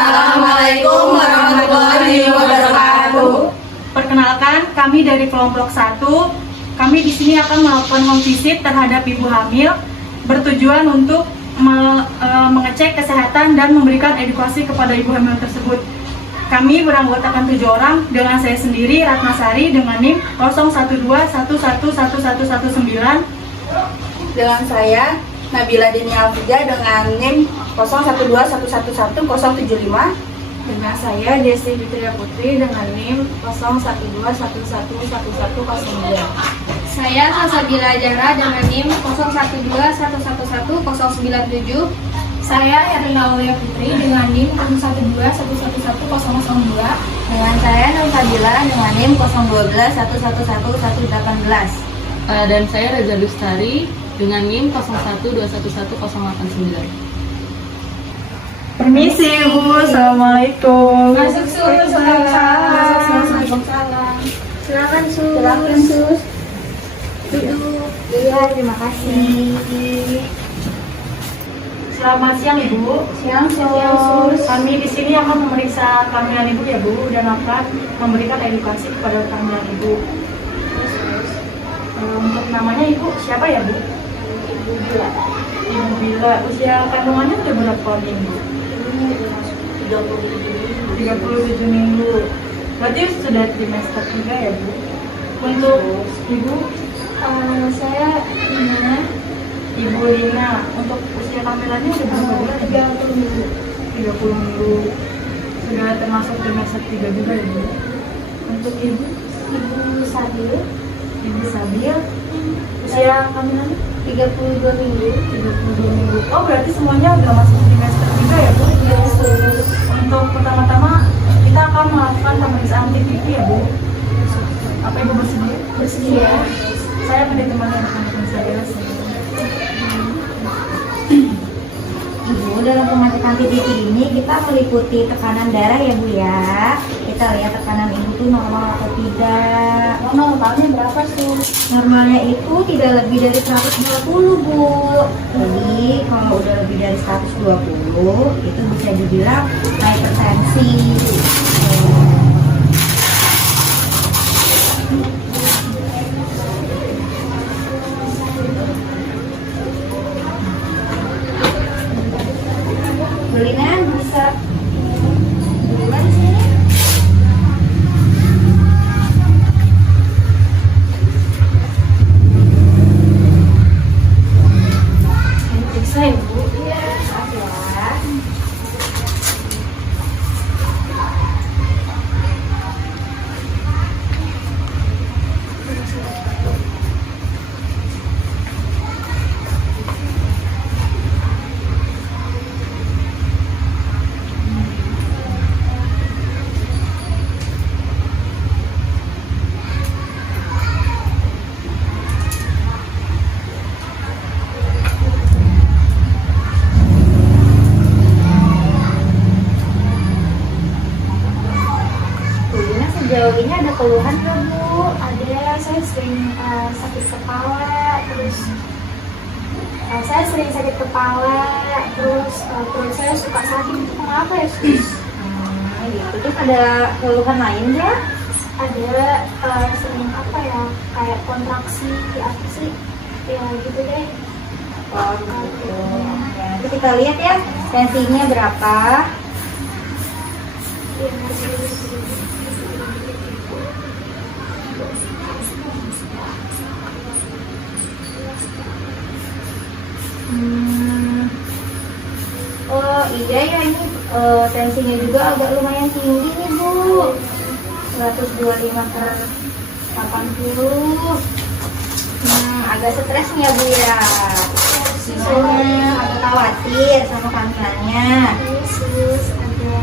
Assalamualaikum warahmatullahi wabarakatuh. Perkenalkan, kami dari kelompok 1. Kami di sini akan melakukan home visit terhadap ibu hamil bertujuan untuk mengecek kesehatan dan memberikan edukasi kepada ibu hamil tersebut. Kami beranggotakan 7 orang dengan saya sendiri, Ratnasari, dengan NIM 0121111119. Dengan saya, Nabila Dini Alfija dengan NIM 0121111075. Dengan saya, Desi Fitria Putri dengan NIM 0121111109. Saya Salsabila Zahra dengan NIM 0121111097. Saya Erlina Aulia Putri dengan NIM 0121111002. Dengan saya Nur Fadila dengan NIM 0121111118. Dan saya Reza Lustari dengan NIM 0121111089. Permisi Bu, Assalamualaikum. Masuk sus, Waalaikumsalam. Silakan Sus. Silakan Sus. Duduk. Iya, terima kasih. Selamat siang Ibu. Siang Sus. Kami di sini akan memeriksa kehamilan Ibu ya Bu, dan akan memberikan edukasi kepada kehamilan Ibu. Untuk namanya Ibu siapa ya Bu? Ibu Bila. Ibu Bila. Usia kandungannya sudah berapa minggu? 37 minggu. Berarti sudah trimester 3 ya Bu? Untuk Ibu, Saya Lina. Ibu Lina, untuk usia kehamilannya sudah berapa bulan? 30 minggu. 30 minggu. Sudah termasuk trimester 3 juga ya Bu? Untuk Ibu, Ibu Sabil. Ibu Sabil, usia kehamilannya 32 minggu. 32 minggu. Oh, berarti semuanya udah masuk trimester 3 ya Bu? Untuk pertama-tama kita akan melakukan pemeriksaan TPP ya Bu? Apa Ibu bersedia? Bersedia. Saya akan ditemani rekan-rekan saya. Ibu, dalam pengecekan TPP ini kita meliputi tekanan darah ya Bu ya. Kita lihat tekanan Ibu tuh normal atau tidak. Normalnya berapa Sus? Normalnya itu tidak lebih dari 120 Bu. Jadi kalau udah lebih dari 120 itu bisa dibilang hipertensi. Belina bisa Belina di sini. Periksa ya Bu. Iya, maaf ya. Belina sejauh ini ada keluhan nggak Bu? Ada, saya sering sakit kepala, terus saya sering sakit kepala, terus perut saya suka sakit. Itu kenapa ya Sus? Gitu. Terus ada keluhan lain nggak? Ada sering apa ya, kayak kontraksi apa sih, ya gitu deh. Oh gitu. Ya, terus kita lihat ya tensinya berapa. Oh iya ya, ini tensinya juga agak lumayan tinggi nih Bu. 125/80. Agak stres nih ya Bu ya. Gimana? Agak khawatir sama kehamilannya. Terus ada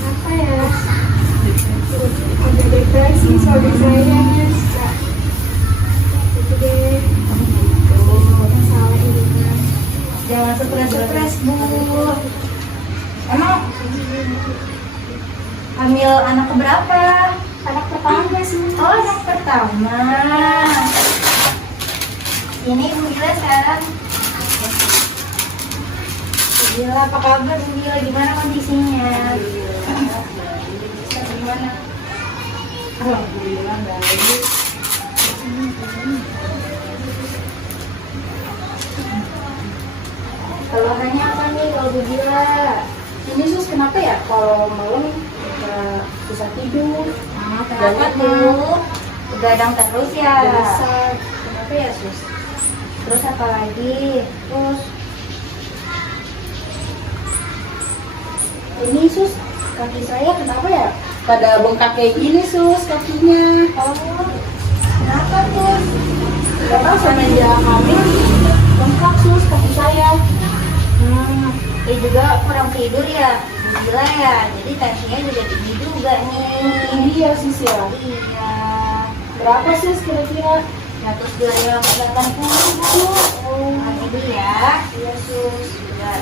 apa ya, ada depresi suami saya, gitu deh, masalah ini. Jangan stres Bu. Emang hamil anak keberapa? Anak pertama sih. Oh, anak pertama. Ini Ibu Bila sekarang. Ibu Bila, apa kabar Bu Bila? Gimana kondisinya? Gimana? Alhamdulillah baik. Keluhannya apa nih kalau Bu Bila? Ini sus kenapa ya kalau malam susah tidur? Kenapa tuh? Begadang terus ya? Gelisah. Kenapa ya sus? Terus apa lagi? Terus ini sus kaki saya kenapa ya? Pada bengkak kayak gini sus kakinya. Oh, kenapa tuh? Gak tahu semenjak hamil bengkak sus kaki saya. Dia juga kurang tidur ya, Bu Bila ya. Jadi tensinya juga tinggi juga nih. Ini ya sus ya. Iya. Berapa sus kira-kira? 180 Bu. Nah, ini ya. Iya sus. Ya.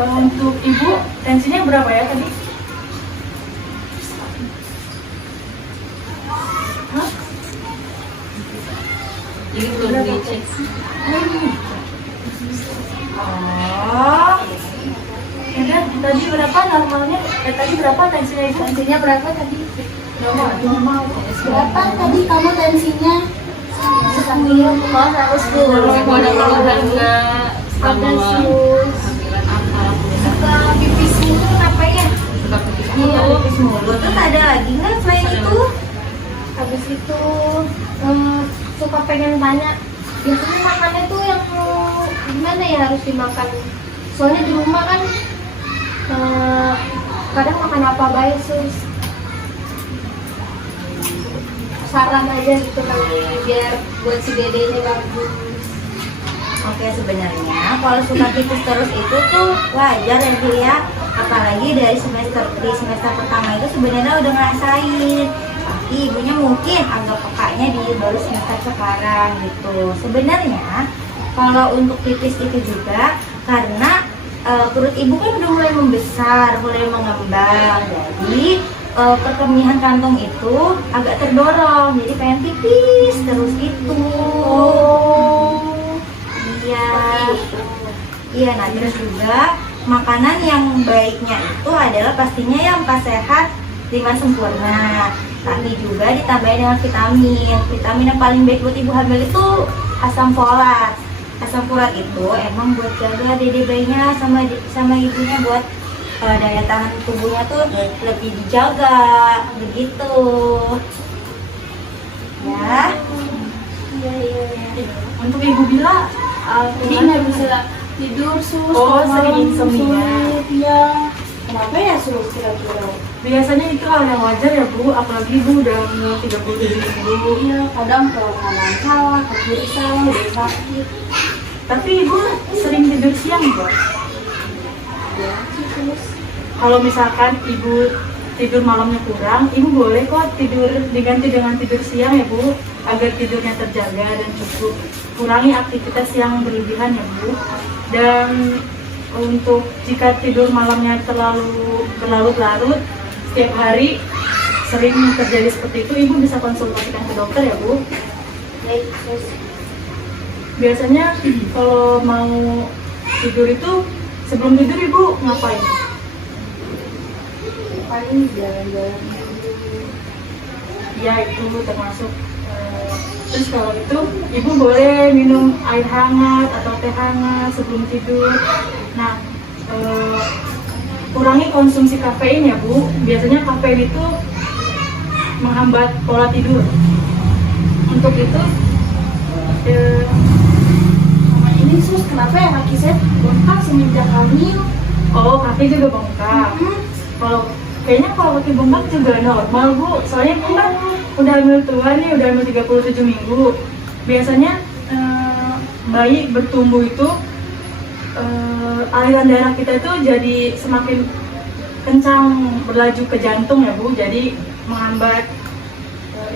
Untuk ibu tensinya berapa ya tadi? Hah? Ini belum dicek. Oh, Ya, tadi berapa normalnya? Tadi berapa tensinya ibu? Tensinya berapa tadi? Normal. Berapa tadi kamu tensinya? 10 harus Bu. Ibu ada keluhan nggak Ada sama sus. hampiran apa? Suka pipis mulu kenapa ya? Suka pipis Iya, mulu. pipis mulu. Terus ada lagi nggak selain itu? Habis itu suka pengen tanya, biasanya makannya tuh yang gimana ya harus dimakan? Soalnya di rumah kan kadang makan apa baik sus. Saran aja gitu kali biar buat si dedenya bagus. Oke, sebenarnya kalau suka pipis terus itu tuh wajar ya Bu ya. Apalagi di semester pertama itu sebenarnya udah ngerasain. Tapi ibunya mungkin agak pekanya di baru semester sekarang gitu. Sebenarnya kalau untuk pipis itu juga karena perut ibu kan udah mulai membesar, mulai mengembang. Jadi perkemihan kantong itu agak terdorong, jadi pengen pipis terus gitu. Iya. Iya, nah terus juga makanan yang baiknya itu adalah pastinya yang pas sehat, 5 sempurna. Tapi juga ditambahin dengan vitamin. Vitamin yang paling baik buat ibu hamil itu asam folat. Asam folat itu emang buat jaga dede bayinya sama ibunya buat daya tahan tubuhnya tuh lebih dijaga begitu. Ya. Untuk ibu Bila, Ini nggak bisa tidur sus. Oh, malam sering insomnia. sulit, Iya. Kenapa ya sus kira-kira? biasanya itu hal yang wajar ya Bu, apalagi ibu udah umur 37 minggu. Iya, kadang kalau ngomong salah, keburu salah, udah sakit. Tapi ibu sering tidur siang kok. Ya, sih sus. Kalau misalkan ibu tidur malamnya kurang, ibu boleh kok tidur diganti dengan tidur siang ya Bu, agar tidurnya terjaga dan cukup. Kurangi aktivitas yang berlebihan ya Bu. Dan untuk jika tidur malamnya terlalu berlarut-larut setiap hari sering terjadi seperti itu, ibu bisa konsultasikan ke dokter ya Bu. Baik sus. Biasanya kalau mau tidur itu sebelum tidur ibu ngapain? Paling jalan-jalan. Ya itu termasuk. Terus kalau itu ibu boleh minum air hangat atau teh hangat sebelum tidur. Nah, kurangi konsumsi kafein ya Bu. Biasanya kafein itu menghambat pola tidur. Untuk itu Sama ini sus, kenapa ya kaki saya bengkak semenjak hamil? oh, kaki juga bengkak. Kalau kayaknya kalau kaki bengkak juga normal Bu. Soalnya ibu kan udah hamil tua nih, udah hamil 37 minggu. Biasanya bayi bertumbuh itu aliran darah kita itu jadi semakin kencang berlaju ke jantung ya Bu. Jadi menghambat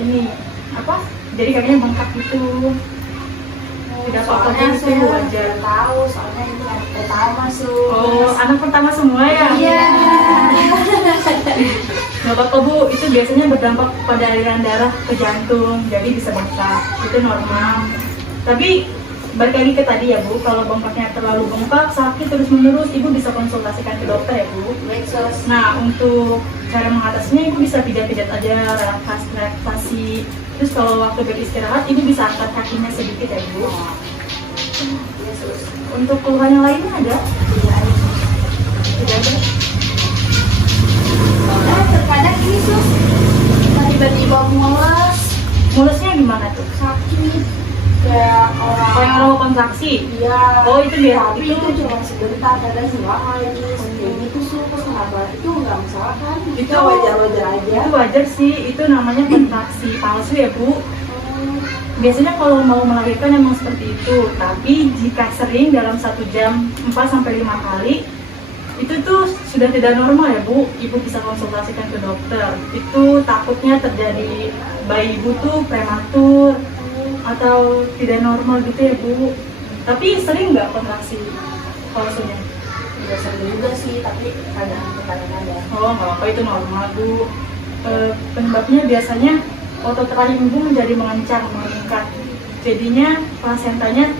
ini apa? Jadi kakinya bengkak gitu. Tidak apa-apa Soalnya itu saya wajar. udah tahu, soalnya ini anak pertama sus. Oh, anak pertama semua ya? Iya. Nggak apa-apa Bu, itu biasanya berdampak pada aliran darah ke jantung, jadi bisa bengkak, itu normal. Tapi balik lagi ke tadi ya Bu, kalau bengkaknya terlalu bengkak, sakit terus menerus, Ibu bisa konsultasikan ke dokter ya Bu. Baik, Sus. Nah, untuk cara mengatasinya Ibu bisa pijat-pijat aja, relaksasi. Terus kalau waktu beristirahat, Ibu bisa angkat kakinya sedikit ya Bu. Iya, Sus. Untuk keluhan yang lainnya ada? Tidak ada. Terkadang ini, Sus, tiba-tiba mules, Mulusnya gimana tuh? sakit, kayak Kayak orang kontraksi? Iya. Oh, itu biasa. Tapi itu cuma sebentar, kadang 2 hari. Kayak gitu, Sus. Kenapa? Itu nggak masalah kan? Itu wajar-wajar aja. Itu wajar sih, itu namanya kontraksi palsu ya Bu. Biasanya kalau mau melahirkan emang seperti itu, tapi jika sering dalam 1 jam 4-5 kali, itu tuh sudah tidak normal ya Bu. Ibu bisa konsultasikan ke dokter. Itu takutnya terjadi bayi ibu tuh prematur atau tidak normal gitu ya Bu. Tapi sering nggak kontraksi palsunya? Udah sering juga sih, tapi kadang-kadang ada. Oh, nggak apa-apa, itu normal Bu. Penyebabnya biasanya otot rahim ibu menjadi mengencang, meningkat. Jadinya plasentanya,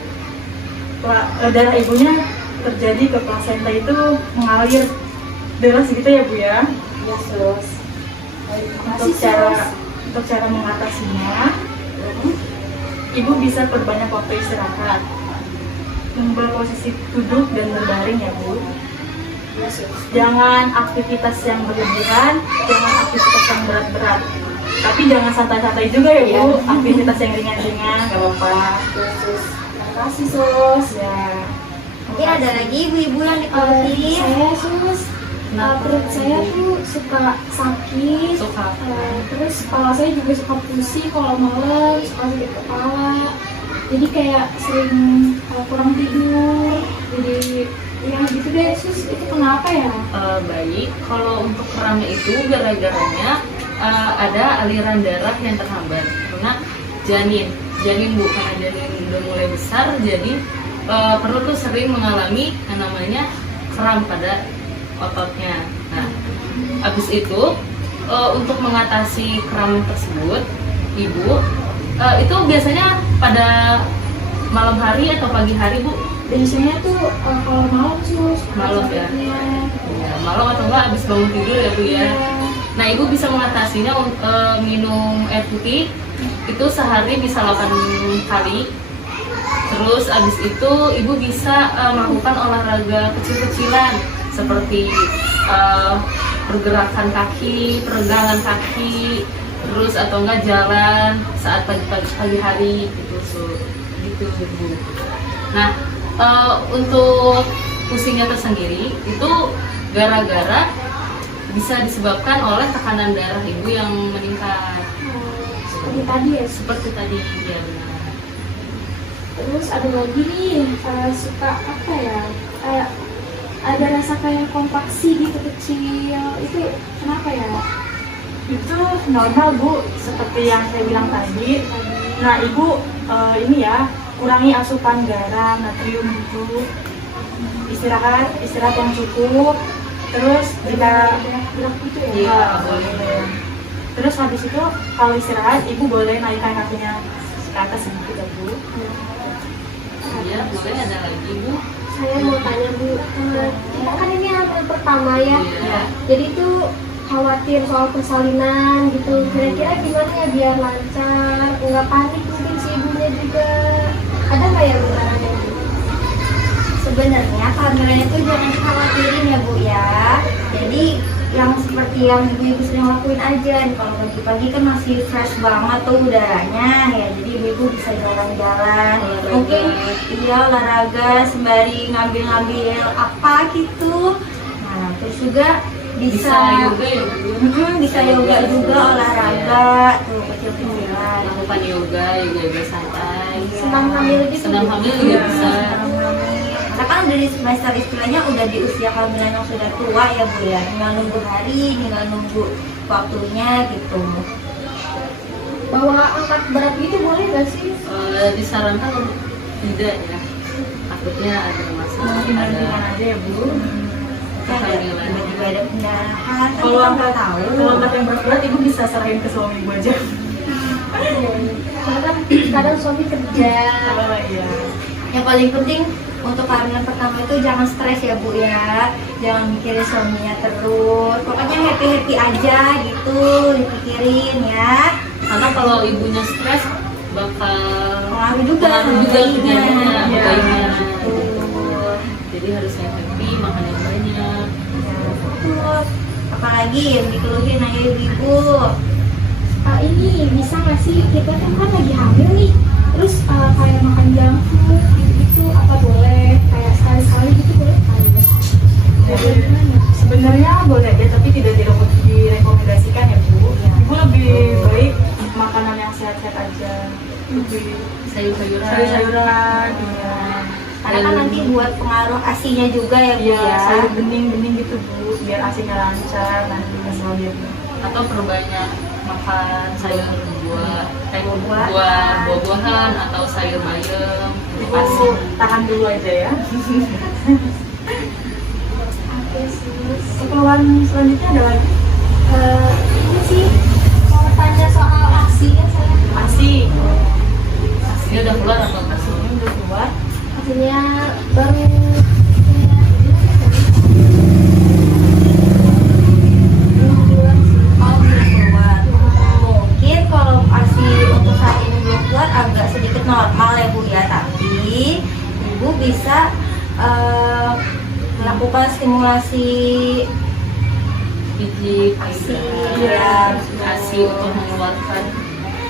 darah ibunya terjadi ke plasenta itu mengalir deras gitu ya Bu ya. Iya, Sus. Baik, Untuk cara mengatasinya, ibu bisa perbanyak waktu istirahat, berposisi duduk dan berbaring ya Bu. Iya, Sus. Jangan aktivitas yang berlebihan, jangan aktivitas yang berat-berat. Tapi jangan santai-santai juga ya Bu, aktivitas yang ringan-ringan, gak apa-apa. Iya, Sus. Terima kasih, Sus. Ya, Mungkin ada lagi ibu-ibu yang dikhawatir. Saya sus, perut saya tuh suka sakit. Suka. Terus kepala saya juga suka pusing kalau malam, suka sakit kepala. Jadi kayak sering kurang tidur. Jadi ya gitu deh sus, itu kenapa ya? Baik, kalau untuk kramnya itu gara-garanya ada aliran darah yang terhambat karena janin Bu, karena janin udah mulai besar, jadi perut tuh sering mengalami yang namanya kram pada ototnya. Nah, habis itu untuk mengatasi kram tersebut, ibu itu biasanya pada malam hari atau pagi hari Bu? Biasanya tuh kalau malam sus, Malam ya? sakitnya. Ya, malam atau enggak habis bangun tidur ya Bu ya. Nah, ibu bisa mengatasinya minum air putih itu sehari bisa 8 kali. Terus abis itu ibu bisa melakukan olahraga kecil-kecilan seperti pergerakan kaki, peregangan kaki, terus atau enggak jalan saat pagi hari gitu Bu. Nah, untuk pusingnya tersendiri itu gara-gara bisa disebabkan oleh tekanan darah ibu yang meningkat. Seperti tadi ya. Seperti tadi ya benar. Terus ada lagi nih, suka apa ya? Ada rasa kayak kontraksi gitu kecil. Itu kenapa ya? itu normal Bu, seperti yang saya bilang tadi. Nah Ibu ini ya, kurangi asupan garam, natrium gitu. Istirahat yang cukup. Terus jika Gerak gitu ya? Iya, boleh. Terus habis itu kalau istirahat Ibu boleh naikkan kakinya ke atas sedikit ya Bu. Iya, boleh ada lagi Bu. Saya mau tanya Bu, kita kan ini hamil pertama ya. Iya. Jadi tuh khawatir soal persalinan gitu. Kira-kira gimana ya biar lancar, nggak panik mungkin si ibunya juga. Ada nggak ya Bu caranya? Sebenarnya kehamilan itu jangan dikhawatirin ya Bu ya. Jadi yang seperti yang ibu-ibu sering lakuin aja nih, kalau pagi-pagi kan masih fresh banget tuh udaranya ya, jadi ibu-ibu bisa jalan-jalan, mungkin iya olahraga sembari ngambil-ngambil apa gitu. Nah terus juga bisa yoga ya Bu. bisa yoga juga, olahraga tuh kecil-kecilan. Lakukan yoga santai. Senam hamil gitu. Senam hamil juga bisa. Karena kan dari semester istilahnya udah di usia kehamilan yang sudah tua ya Bu ya, tinggal nunggu hari, tinggal nunggu waktunya gitu. Bawa angkat berat gitu boleh nggak sih? Disarankan untuk tidak ya, takutnya ada masalah, Mungkin ada aja ya Bu. kehamilan. tiba-tiba ada pendarahan, kan Kalau kita angkat nggak tahu. kalau angkat yang berat-berat ibu bisa serahin ke suami ibu aja. Karena kan kadang suami kerja. Oh iya. Yang paling penting untuk kehamilan pertama itu jangan stres ya Bu ya, jangan mikirin suaminya terus, pokoknya happy aja gitu dipikirin ya. Karena kalau ibunya stres bakal Pengaruh juga pengaruh juga ke janinnya, ke Iya. bayinya. Betul. Jadi harus yang happy, makan yang banyak. Betul. Apalagi yang dikeluhin aja ibu. Ini bisa nggak sih kita tuh kan lagi hamil nih, terus kayak makan junk food gitu, apa boleh? Kayak sekali-sekali gitu boleh kali ya? Jadi sebenarnya boleh aja tapi tidak direkomendasikan ya Bu. Ibu lebih baik makanan yang sehat-sehat aja. Lebih Sayur-sayuran. sayur-sayuran, iya. Karena kan nanti buat pengaruh asinya juga ya Bu Iya, ya. sayur bening-bening gitu Bu, biar asinya lancar nanti misalnya. Atau perbanyak makan sayur buah, Buah-buahan. buah-buahan atau sayur bayam. Ibu tahan dulu aja ya. Oke sis. Keperluan selanjutnya ada lagi? Ini sih mau tanya soal aksinya saya. Asi. Dia udah keluar atau enggak sih? Ini udah keluar. Maksudnya baru Kalau belum keluar, mungkin kalau asi untuk saat ini belum keluar agak sedikit normal ya Bu ya, tapi Ibu bisa melakukan stimulasi Biji asi ya, ya, asi untuk mengeluarkan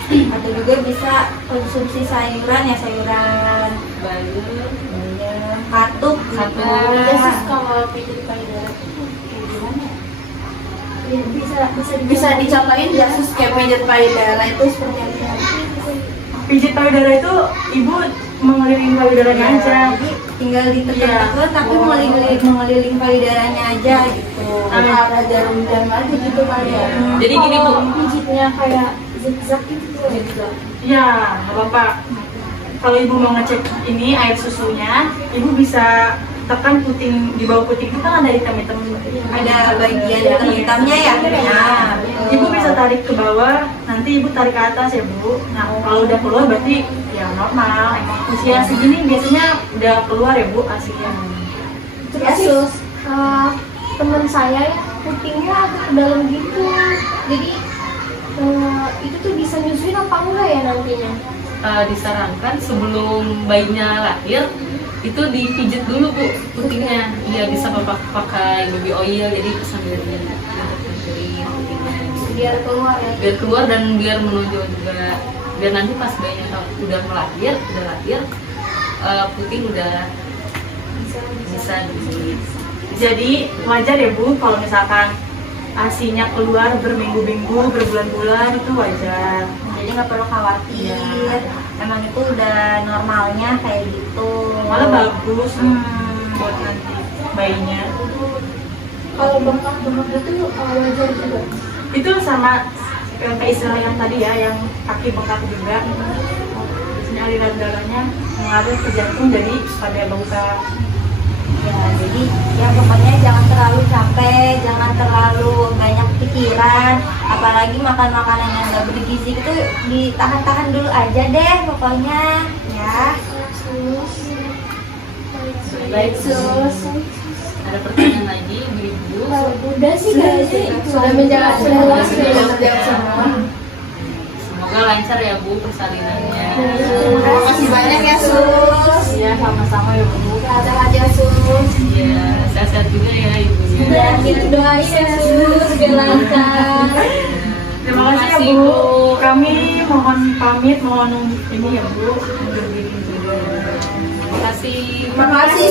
atau juga bisa konsumsi sayuran ya, sayuran bayam. bayam, katuk Katuk. juga. Yesus kalau pijat payudara kayak gimana? Ya, bisa dicontohin nggak sus kayak pijat payudara itu seperti apa? Pijit payudara itu ibu mengelilingi payudaranya Ya, aja. jadi tinggal ditekan Iya. tapi mengelilingi payudaranya aja gitu. Ada jarum jam aja gitu kali ya. Jadi gini Bu, Pijitnya kayak zigzag gitu. Iya, nggak apa-apa. Kalau ibu mau ngecek ini air susunya, ibu bisa tekan puting di bawah puting itu kan ada hitam-hitam. Ada bagian hitamnya ya. Nah, Ibu bisa tarik ke bawah, nanti ibu tarik ke atas ya Bu. Nah kalau udah keluar berarti ya normal. Emang usia segini biasanya udah keluar ya Bu asinya. Terus sus, teman saya ya putingnya agak ke dalam gitu. Jadi itu tuh bisa nyusuin apa enggak ya nantinya? disarankan sebelum bayinya lahir itu dipijit dulu Bu putingnya. Iya, bisa pakai baby oil, jadi sambil putingnya Biar keluar ya. biar keluar dan biar menonjol juga, biar nanti pas bayinya udah lahir puting udah bisa di Jadi wajar ya Bu kalau misalkan asinya keluar berminggu-minggu, berbulan-bulan itu wajar. jadi nggak perlu khawatir. Emang itu udah normalnya kayak gitu. Malah bagus buat nanti bayinya. Kalau bengkak itu wajar juga. Itu sama kayak istilah yang tadi ya, yang kaki bengkak juga. Biasanya aliran darahnya mengalir ke jantung jadi pada bengkak. Ya, jadi ya pokoknya jangan terlalu capek, jangan terlalu banyak pikiran, apalagi makan makanan yang nggak bergizi itu ditahan-tahan dulu aja deh pokoknya ya. baik. Ada pertanyaan lagi Bu? Udah sih kayaknya sudah menjawab semua, sudah menjawab semua. Semoga lancar ya Bu persalinannya. Terima kasih banyak ya sus. Ya sama-sama ya Bu. Sehat aja sus. Iya, sehat-sehat juga ya ibunya. Dan kita doain ya sus biar lancar. Terima kasih ya Bu. Kami mohon pamit, mohon ini ya Bu. Undur diri dulu. Terima kasih. Terima kasih